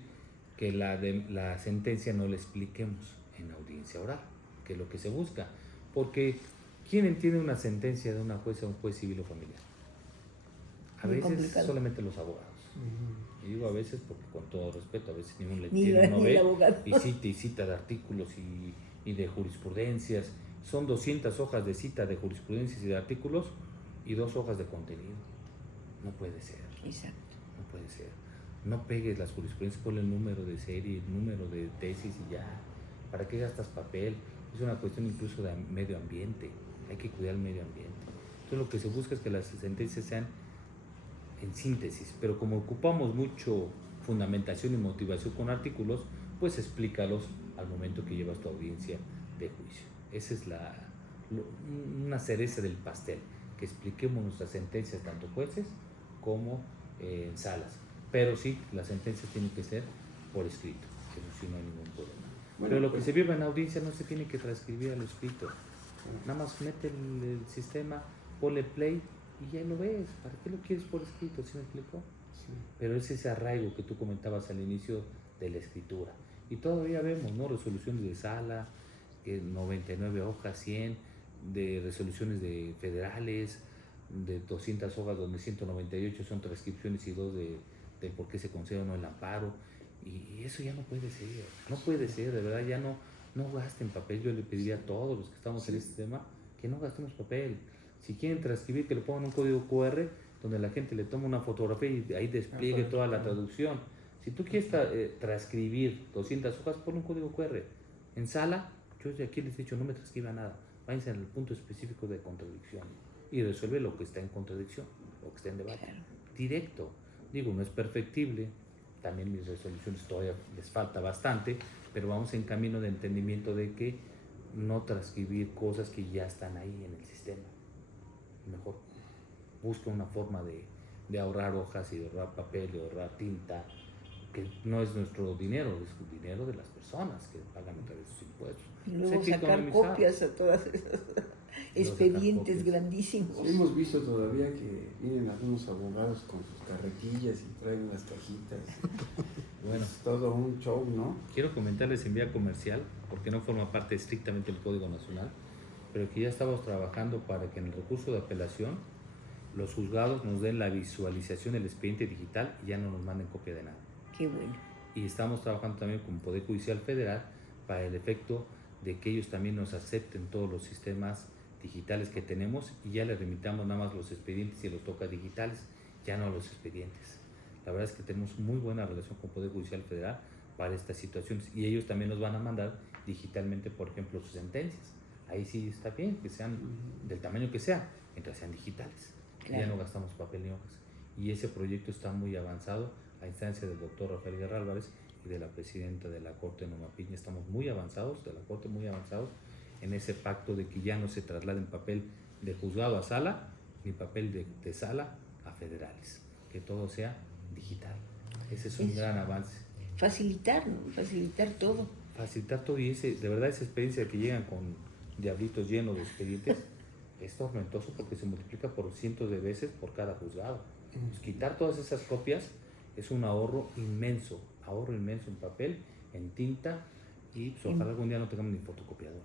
que la sentencia no la expliquemos en audiencia oral, que es lo que se busca. Porque, ¿quién entiende una sentencia de una jueza o un juez civil o familiar? A veces complicado. Solamente los abogados. Y digo a veces porque con todo respeto, a veces ninguno le entiende, no ve, y cita de artículos y de jurisprudencias. Son 200 hojas de cita de jurisprudencias y de artículos y 2 hojas de contenido. No puede ser. Exacto. No puede ser. No pegues las jurisprudencias, ponle el número de serie, el número de tesis y ya. ¿Para qué gastas papel? Es una cuestión incluso de medio ambiente. Hay que cuidar el medio ambiente. Entonces lo que se busca es que las sentencias sean en síntesis, pero como ocupamos mucho fundamentación y motivación con artículos, pues explícalos al momento que llevas tu audiencia de juicio. Esa es una cereza del pastel, que expliquemos nuestras sentencias, tanto jueces como en salas. Pero sí, las sentencias tienen que ser por escrito, que si no hay ningún problema. Pero lo que se viva en audiencia no se tiene que transcribir al escrito. Nada más mete el sistema, ponle play y ya lo ves. ¿Para qué lo quieres por escrito? ¿Sí me explicó? Sí. Pero es ese arraigo que tú comentabas al inicio de la escritura. Y todavía vemos, ¿no? Resoluciones de sala, 99 hojas, 100, de resoluciones de federales, de 200 hojas donde 198 son transcripciones y 2 de por qué se concede o no el amparo. Y eso ya no puede ser, de verdad, ya no gasten papel. Yo le pediría a todos los que estamos en este tema que no gastemos papel. Si quieren transcribir, que le pongan un código QR donde la gente le toma una fotografía y ahí despliegue toda la traducción. Si tú quieres transcribir 200 hojas, pon un código QR. En sala, yo de aquí les he dicho, no me transcriba nada. Váyanse al punto específico de contradicción y resuelve lo que está en contradicción, lo que está en debate. Claro. Directo. Digo, no es perfectible. También mis resoluciones todavía les falta bastante, pero vamos en camino de entendimiento de que no transcribir cosas que ya están ahí en el sistema. Mejor busca una forma de ahorrar hojas y de ahorrar papel, de ahorrar tinta, que no es nuestro dinero, es el dinero de las personas que pagan a través de sus impuestos. Y luego sacar copias a todas esas expedientes grandísimos. Sí, hemos visto todavía que vienen algunos abogados con sus carretillas y traen las cajitas. Bueno, es todo un show, ¿no? Quiero comentarles en vía comercial, porque no forma parte estrictamente del Código Nacional, pero que ya estamos trabajando para que en el recurso de apelación los juzgados nos den la visualización del expediente digital y ya no nos manden copia de nada. Qué bueno. Y estamos trabajando también con Poder Judicial Federal para el efecto de que ellos también nos acepten todos los sistemas digitales que tenemos y ya les remitamos nada más los expedientes y los tocas digitales, ya no los expedientes. La verdad es que tenemos muy buena relación con Poder Judicial Federal para estas situaciones y ellos también nos van a mandar digitalmente, por ejemplo, sus sentencias. Ahí sí está bien, que sean del tamaño que sea, mientras sean digitales. Claro. Ya no gastamos papel ni hojas. Y ese proyecto está muy avanzado a instancia del doctor Rafael Guerra Álvarez y de la presidenta de la Corte, Norma Piña. Estamos muy avanzados, de la Corte muy avanzados, en ese pacto de que ya no se trasladen papel de juzgado a sala, ni papel de sala a federales, que todo sea digital. Ese es un gran avance. facilitar, ¿no? Facilitar todo. Facilitar todo, y de verdad esa experiencia que llegan con diablitos llenos de expedientes es tormentoso porque se multiplica por cientos de veces por cada juzgado. Pues quitar todas esas copias es un ahorro inmenso en papel, en tinta, y pues, ojalá algún día no tengamos ni fotocopiadoras.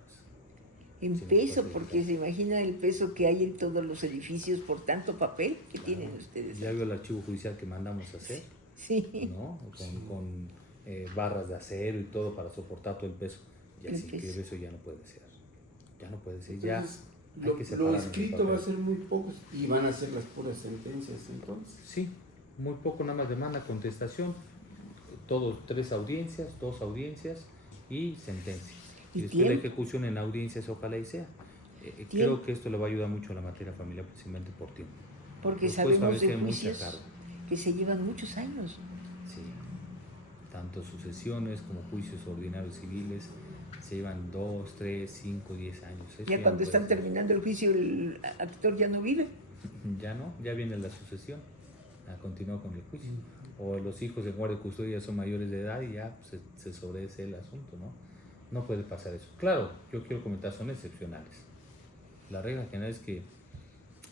En peso, porque se imagina el peso que hay en todos los edificios por tanto papel que tienen ustedes. Ya vio el archivo judicial que mandamos a hacer, Sí. ¿no? Con barras de acero y todo para soportar todo el peso. Y así que eso ya no puede ser. Ya no puede ser. Entonces, ya hay que lo separar escrito va a ser muy poco y van a ser las puras sentencias entonces. Sí, muy poco, nada más demanda, contestación, todos 3 audiencias, 2 audiencias y sentencia. Y después la ejecución en audiencias, ojalá y sea. Creo que esto le va a ayudar mucho a la materia familiar, precisamente por tiempo. Porque Los sabemos jueces de tienen mucha juicios carga. que se llevan muchos años. Sí, tanto sucesiones como juicios ordinarios civiles se llevan 2, 3, 5, 10 años. Eso Ya cuando no están puede ser. terminando el juicio, el actor ya no vive. Ya no, ya viene la sucesión, a continuar con el juicio. O los hijos de guardia y custodia ya son mayores de edad y ya se sobreese el asunto, ¿no? No puede pasar eso. Claro, yo quiero comentar, son excepcionales. La regla general es que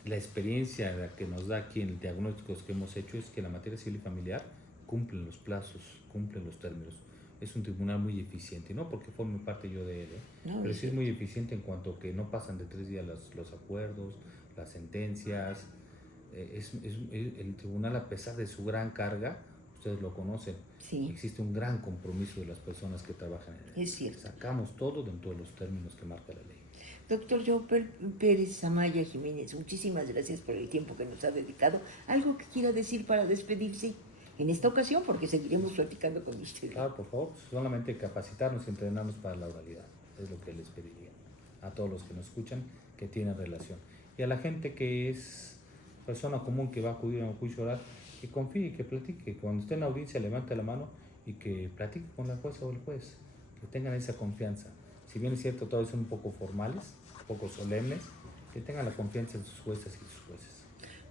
la experiencia que nos da aquí en los diagnósticos que hemos hecho es que la materia civil y familiar cumplen los plazos, cumplen los términos. Es un tribunal muy eficiente, no porque forme parte yo de él, No, pero sí es muy eficiente en cuanto que no pasan de 3 días los acuerdos, las sentencias. El tribunal, a pesar de su gran carga, ustedes lo conocen, Sí. existe un gran compromiso de las personas que trabajan en él. Es cierto. Sacamos todo dentro de los términos que marca la ley. Doctor Joe Pérez Amaya Jiménez, muchísimas gracias por el tiempo que nos ha dedicado. ¿Algo que quiera decir para despedirse en esta ocasión? Porque seguiremos platicando con usted. Claro, por favor, solamente capacitarnos y entrenarnos para la oralidad. Es lo que les pediría a todos los que nos escuchan, que tienen relación. Y a la gente que es persona común que va a acudir a un juicio oral, que confíe, que platique. Cuando esté en la audiencia, levante la mano y que platique con la jueza o el juez. Que tengan esa confianza. Si bien es cierto, todos son un poco formales, un poco solemnes, que tengan la confianza en sus jueces y sus jueces.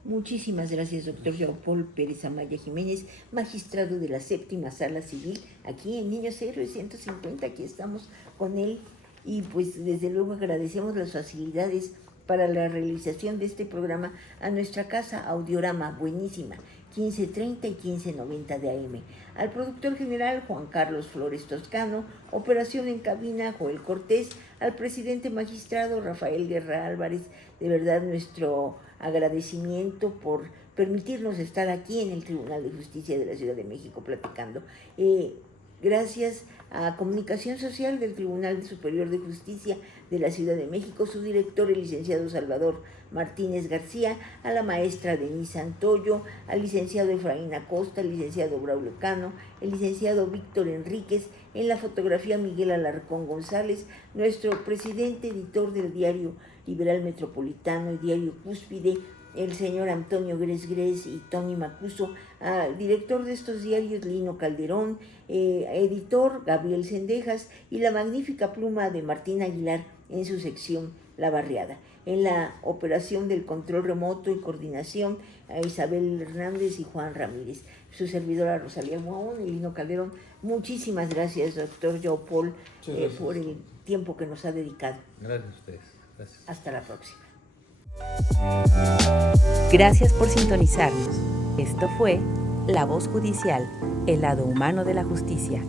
Muchísimas gracias, doctor Joe Pérez Amaya Jiménez, magistrado de la 7ª Sala Civil, aquí en Niños Héroes 150, aquí estamos con él, y pues desde luego agradecemos las facilidades para la realización de este programa a nuestra casa Audiorama, buenísima, 1530 y 1590 de AM, al productor general Juan Carlos Flores Toscano, operación en cabina Joel Cortés, al presidente magistrado Rafael Guerra Álvarez. De verdad, nuestro agradecimiento por permitirnos estar aquí en el Tribunal de Justicia de la Ciudad de México platicando. Gracias a Comunicación Social del Tribunal Superior de Justicia de la Ciudad de México, su director, el licenciado Salvador Martínez García, a la maestra Denise Antoyo, al licenciado Efraín Acosta, al licenciado Braulio Cano, el licenciado Víctor Enríquez, en la fotografía Miguel Alarcón González, nuestro presidente editor del diario Liberal Metropolitano y diario Cúspide, el señor Antonio Gres y Tony Macuso, director de estos diarios Lino Calderón, editor Gabriel Cendejas y la magnífica pluma de Martín Aguilar en su sección La Barriada. En la operación del control remoto y coordinación a Isabel Hernández y Juan Ramírez. Su servidora Rosalía Guaón y Lino Calderón. Muchísimas gracias, doctor Joe Paul, por el tiempo que nos ha dedicado. Gracias a ustedes. Gracias. Hasta la próxima. Gracias por sintonizarnos. Esto fue La Voz Judicial, el lado humano de la justicia.